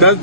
10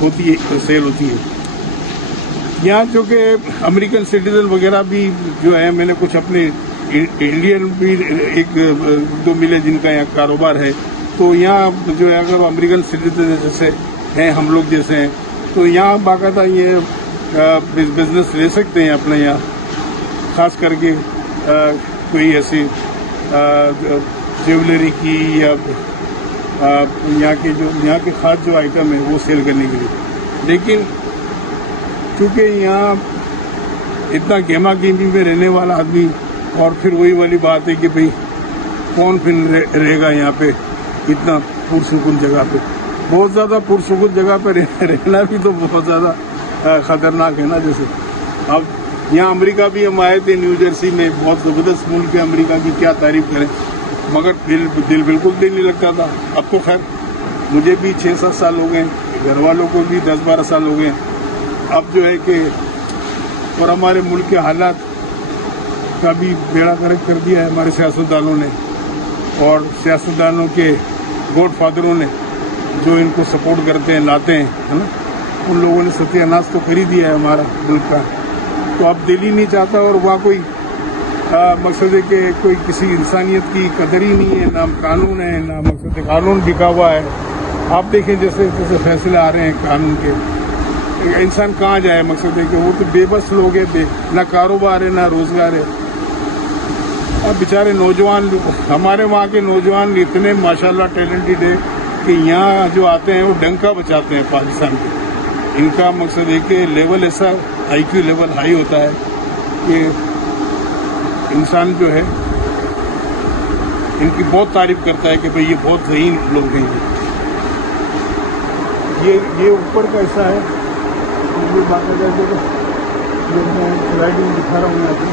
होती है, सेल होती है। यहाँ चूँकि अमेरिकन सिटीजन वगैरह भी जो है, मैंने कुछ अपने इंडियन भी एक दो मिले जिनका यहाँ कारोबार है, तो यहाँ जो है अगर अमेरिकन सिटीजन जैसे हैं, हम लोग जैसे हैं, तो यहाँ बाकायदा ये बिजनेस ले सकते हैं अपने यहाँ, खास करके कोई ऐसी ज्वेलरी की या यहाँ के खास जो आइटम है वो सेल करने के लिए। लेकिन चूँकि यहाँ इतना गेमा गेमी में रहने वाला आदमी, और फिर वही वाली बात है कि भाई कौन फिर रहेगा यहाँ पे इतना पुरसुकून जगह पे। बहुत ज़्यादा पुरसुकून जगह पे रहना भी तो बहुत ज़्यादा ख़तरनाक है ना। जैसे अब यहाँ अमेरिका भी हम आए थे, न्यू जर्सी में, बहुत ज़बरदस्त मुल्क है अमेरिका की, क्या तारीफ़ करें, मगर दिल बिल्कुल दिल नहीं लगता था। अब तो खैर मुझे भी 6-7 साल हो गए, घर वालों को भी 10-12 साल हो गए। अब जो है कि और हमारे मुल्क के हालात का भी बेड़ा गर्क कर दिया है हमारे सियासतदानों ने, और सियासतदानों के गॉड फादरों ने जो इनको सपोर्ट करते हैं, लाते हैं, है ना, उन लोगों ने सत्यानाश तो कर ही दिया है हमारा मुल्क का। तो अब दिल ही नहीं चाहता, और वहाँ कोई मकसद है कि कोई किसी इंसानियत की कदर ही नहीं है, ना कानून है, ना मकसद कानून बिका हुआ है। आप देखें जैसे जैसे फैसले आ रहे हैं कानून के, इंसान कहाँ जाए, मकसद है कि वो तो बेबस लोग हैं, ना कारोबार है, ना रोजगार है। अब बेचारे नौजवान, हमारे वहाँ के नौजवान इतने माशाल्लाह टैलेंटेड है कि यहाँ जो आते हैं वो डंका बचाते हैं पाकिस्तान के। इनका मकसद है कि लेवल ऐसा IQ लेवल हाई होता है कि इंसान जो है इनकी बहुत तारीफ करता है कि भाई ये बहुत ज़हीन लोग हैं। ये ऊपर का हिस्सा है, ये बाकायदा जो मैं स्लाइडिंग दिखा रहा हूँ यहाँ पे।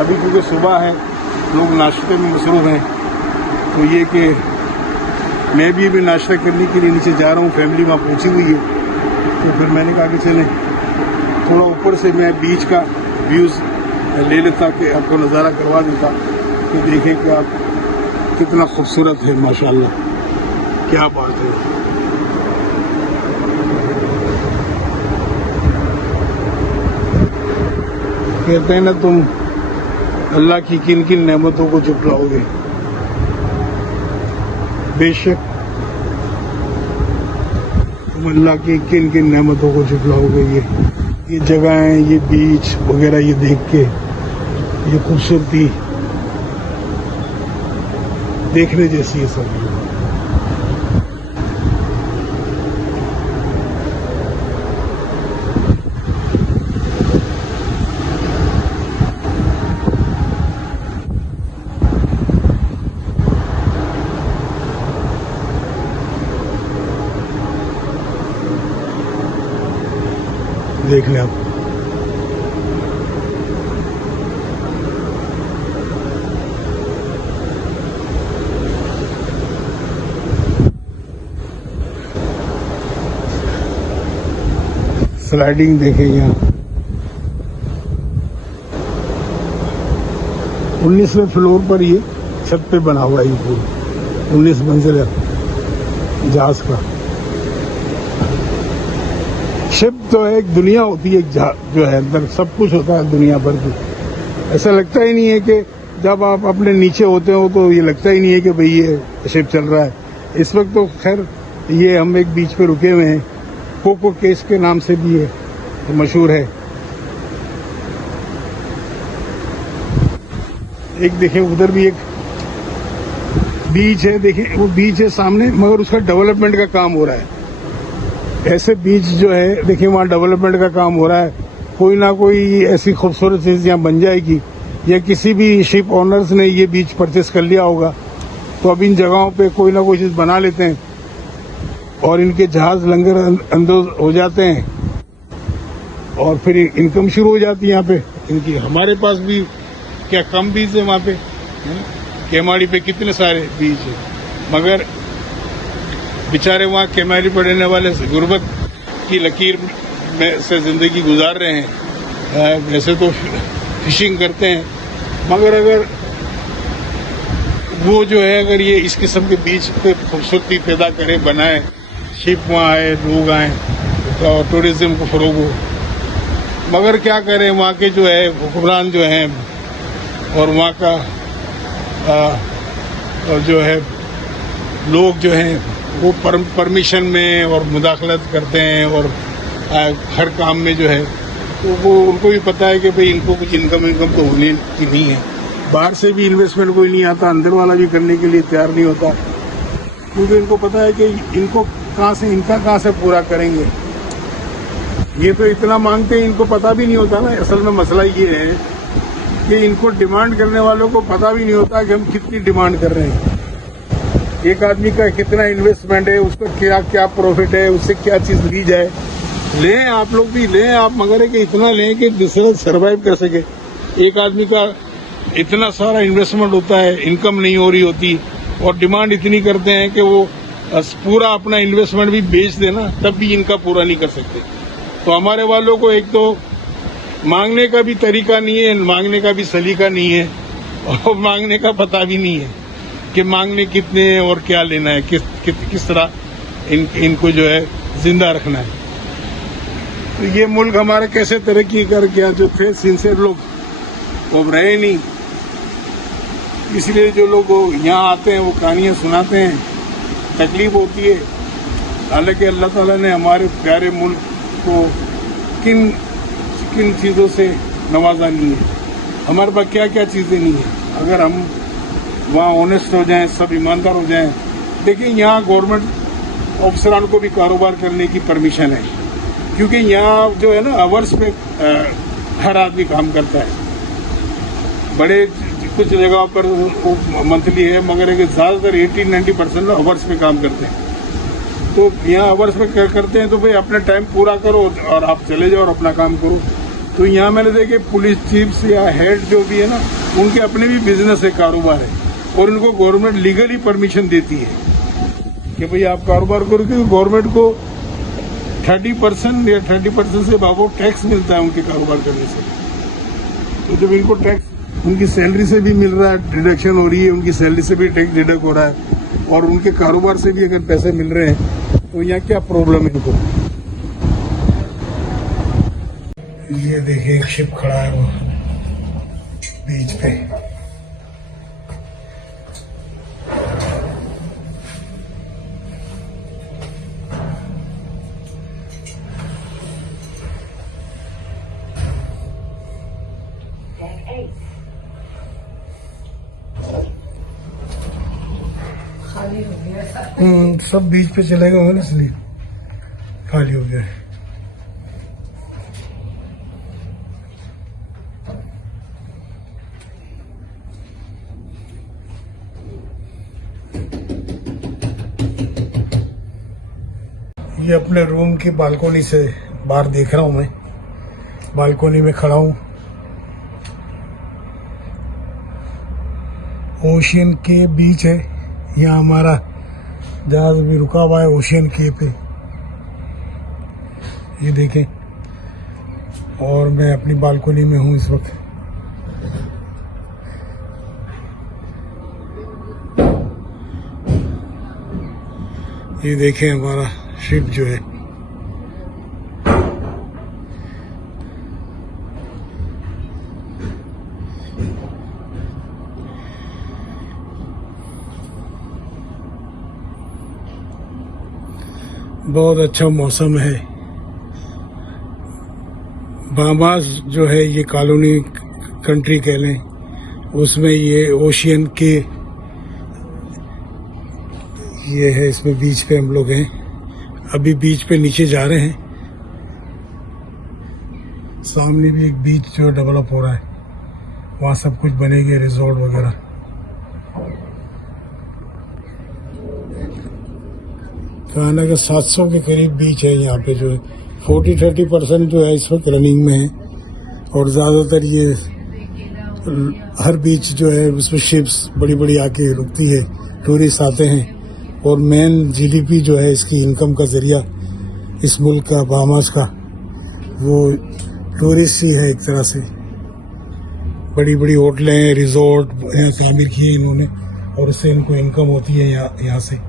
अभी क्योंकि सुबह है, लोग नाश्ते में मसरूफ़ हैं, तो ये कि मैं भी अभी नाश्ता करने के लिए नीचे जा रहा हूँ, फैमिली वहाँ पहुँची हुई है, तो फिर मैंने कहा कि चलें थोड़ा ऊपर से मैं बीच का व्यूज़ ले लेता कि आपको नज़ारा करवा देता, तो देखें कि आप कितना खूबसूरत है, माशाल्लाह, क्या बात है। कहते हैं ना, तुम अल्लाह की किन किन नेमतों को झुटलाओगे, बेशक तुम अल्लाह की किन किन नेमतों को झुटलाओगे। ये जगहें, ये बीच वगैरह, ये देख के ये खूबसूरती देखने जैसी है सब। देख लें आप, स्लाइडिंग देखें यहाँ 19वें फ्लोर पर ये छत पे बना हुआ है, ये पूरा 19 मंजिल है जहाज का। शिप तो है, एक दुनिया होती है जो है, अंदर सब कुछ होता है दुनिया भर की। ऐसा लगता ही नहीं है कि जब आप अपने नीचे होते हो तो ये लगता ही नहीं है कि भाई ये शिप चल रहा है। इस वक्त तो खैर ये हम एक बीच पे रुके हुए हैं, कोको केस के नाम से भी है, तो मशहूर है। एक देखें उधर भी एक बीच है, देखिए वो बीच है सामने, मगर उसका डेवलपमेंट का काम हो रहा है। ऐसे बीच जो है देखिए वहाँ डेवलपमेंट का काम हो रहा है, कोई ना कोई ऐसी खूबसूरत चीज़ यहाँ बन जाएगी, या किसी भी शिप ओनर्स ने ये बीच परचेस कर लिया होगा, तो अब इन जगहों पे कोई ना कोई चीज़ बना लेते हैं और इनके जहाज लंगर अंदोज हो जाते हैं, और फिर इनकम शुरू हो जाती है यहाँ पे इनकी। हमारे पास भी क्या कम बीच है वहाँ पे, केमाड़ी पे कितने सारे बीच है, मगर बेचारे वहाँ केमाड़ी पर रहने वाले गुर्बत की लकीर में से ज़िंदगी गुजार रहे हैं। वैसे तो फिशिंग करते हैं, मगर अगर वो जो है अगर ये इस किस्म के बीच पे खूबसूरती पैदा करे, बनाए, शिप वहाँ आए, लोग आए, टूरिज्म को फ़रोग हो। मगर क्या करें, वहाँ के जो है हुक्मरान जो हैं और वहाँ का जो है लोग जो हैं वो परमिशन में और मुदाखलत करते हैं और हर काम में जो है तो वो उनको भी पता है कि भाई इनको कुछ इनकम तो होने की नहीं है। बाहर से भी इन्वेस्टमेंट कोई नहीं आता, अंदर वाला भी करने के लिए तैयार नहीं होता, क्योंकि इनको पता है कि इनको इनका कहाँ से पूरा करेंगे। ये तो इतना मांगते हैं, इनको पता भी नहीं होता ना। असल में मसला ये है कि इनको डिमांड करने वालों को पता भी नहीं होता कि हम कितनी डिमांड कर रहे हैं। एक आदमी का कितना इन्वेस्टमेंट है, उसका क्या क्या प्रॉफिट है, उससे क्या चीज ली जाए। लें आप लोग भी लें, आप मगर है कि इतना लें कि दूसरा सर्वाइव कर सके। एक आदमी का इतना सारा इन्वेस्टमेंट होता है, इनकम नहीं हो रही होती और डिमांड इतनी करते हैं कि वो पूरा अपना इन्वेस्टमेंट भी बेच देना तब भी इनका पूरा नहीं कर सकते। तो हमारे वालों को एक तो मांगने का भी तरीका नहीं है, मांगने का भी सलीका नहीं है और मांगने का पता भी नहीं है कि मांगने कितने हैं और क्या लेना है, किस तरह इनको जो है जिंदा रखना है। तो ये मुल्क हमारा कैसे तरक्की कर गया, जो थे सिंसियर लोग वो रहे नहीं। इसलिए जो लोग यहाँ आते हैं वो कहानियाँ सुनाते हैं, तकलीफ होती है। हालांकि अल्लाह ताला ने हमारे प्यारे मुल्क को किन किन चीज़ों से नवाजा नहीं है, हमारे पास क्या क्या चीज़ें नहीं है। अगर हम वहाँ ऑनेस्ट हो जाएं, सब ईमानदार हो जाएं। देखिए यहाँ गवर्नमेंट अफसरान को भी कारोबार करने की परमिशन है, क्योंकि यहाँ जो है ना आवर्स पे हर आदमी काम करता है। बड़े कुछ जगह पर मंथली है, मगर ज़्यादातर 80-90% लोग आवर्स पे काम करते हैं। तो यहाँ आवर्स पे करते हैं तो भाई अपना टाइम पूरा करो और आप चले जाओ और अपना काम करो। तो यहाँ मैंने देखे पुलिस चीफ्स या हेड जो भी है ना, उनके अपने भी बिजनेस है, कारोबार है, और उनको गवर्नमेंट लीगली परमिशन देती है कि भाई आप कारोबार करो, क्योंकि गवर्नमेंट को 30% या 30% से बाबू टैक्स मिलता है उनके कारोबार करने से। तो जब इनको टैक्स उनकी सैलरी से भी मिल रहा है, डिडक्शन हो रही है, उनकी सैलरी से भी टैक्स डिडक्ट हो रहा है और उनके कारोबार से भी अगर पैसे मिल रहे हैं तो यहाँ क्या प्रॉब्लम है इनको। ये देखिए एक शिप खड़ा है वो बीच पे। खाली हो गया सब बीच पे चले गए होंगे ना, इसलिए खाली हो गया है। ये अपने रूम की बालकोनी से बाहर देख रहा हूं, मैं बालकोनी में खड़ा हूं। ओशियन के बीच है, यहाँ हमारा जहाज भी रुका हुआ है ओशियन के पे, ये देखें। और मैं अपनी बालकोनी में हूँ इस वक्त। ये देखें हमारा शिप जो है, बहुत अच्छा मौसम है। बामास जो है ये कॉलोनी कंट्री कह लें, उसमें ये ओशियन के ये है, इसमें बीच पे हम लोग हैं। अभी बीच पे नीचे जा रहे हैं। सामने भी एक बीच जो डेवलप हो रहा है, वहाँ सब कुछ बनेंगे, रिजॉर्ट वगैरह। कहना कि 700 के करीब बीच है यहाँ पे, जो है 40-30% जो है इस वक्त रनिंग में है। और ज़्यादातर ये हर बीच जो है उसमें शिप्स बड़ी बड़ी आके रुकती है, टूरिस्ट आते हैं। और मेन जीडीपी जो है इसकी इनकम का जरिया इस मुल्क का, बहामास का, वो टूरिस्ट ही है एक तरह से। बड़ी बड़ी होटलें, रिजॉर्ट यहाँ तामीर किए इन्होंने और उससे इनको इनकम होती है यहाँ से।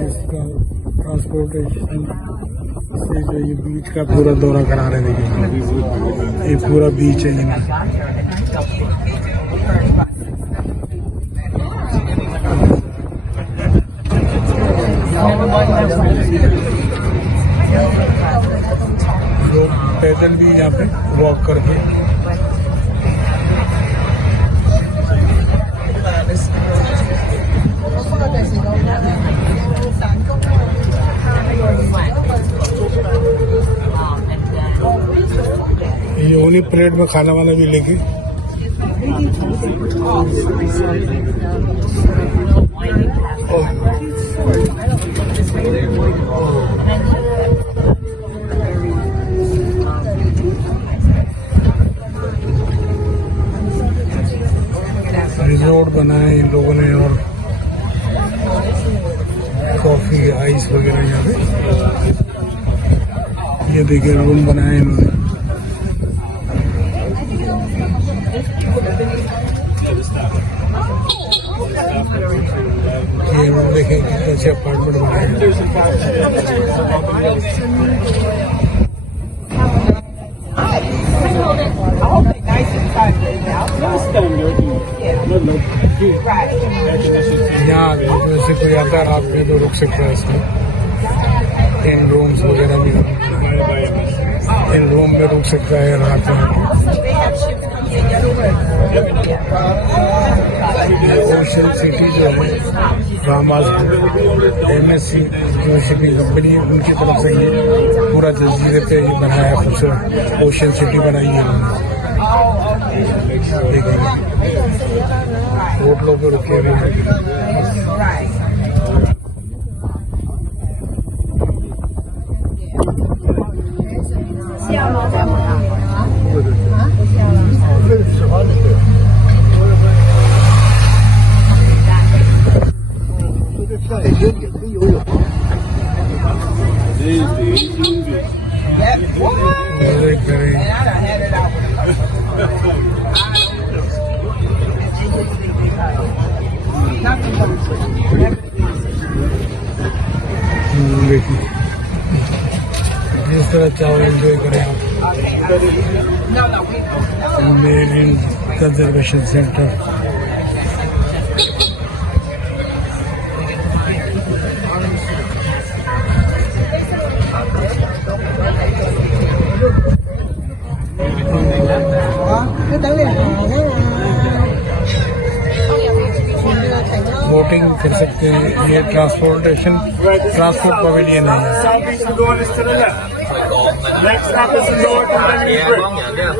इसका ट्रांसपोर्टेशन से जो ये बीच का पूरा दौरा करा रहे हैं, देखिए ये पूरा बीच है ये। लोग पैदल भी यहाँ पे वॉक करके ये उन्हीं प्लेट में खाना वाना भी लेके रिजॉर्ट बनाए इन लोगों ने, और कॉफी आइस वगैरह यहाँ पे ये देखिए रूम बनाए इन्होंने। ये रूम देखें कितने अच्छे अपार्टमेंट बनाए हैं। यहाँ जैसे कोई आता है रात में तो रुक सकता है इसमें। इन रूम्स वगैरह भी इन रूम में रुक सकता है रात में। ओशन सिटी जो है रामाज MSC जो शिपिंग कंपनी है उनकी तरफ से ये पूरा जजीरे पे ये बनाया खूबसूरत ओशन सिटी बनाई है उन्होंने। देखिए होटलों पे रुके हुए हैं। देखिए जिस तरह चावल एंजॉय करें आप। मेरीन कंजर्वेशन सेंटर बोटिंग कर सकते हैं। ये ट्रांसपोर्ट पवेलियन है। Southeast and going is to the left. Next stop is the lower to the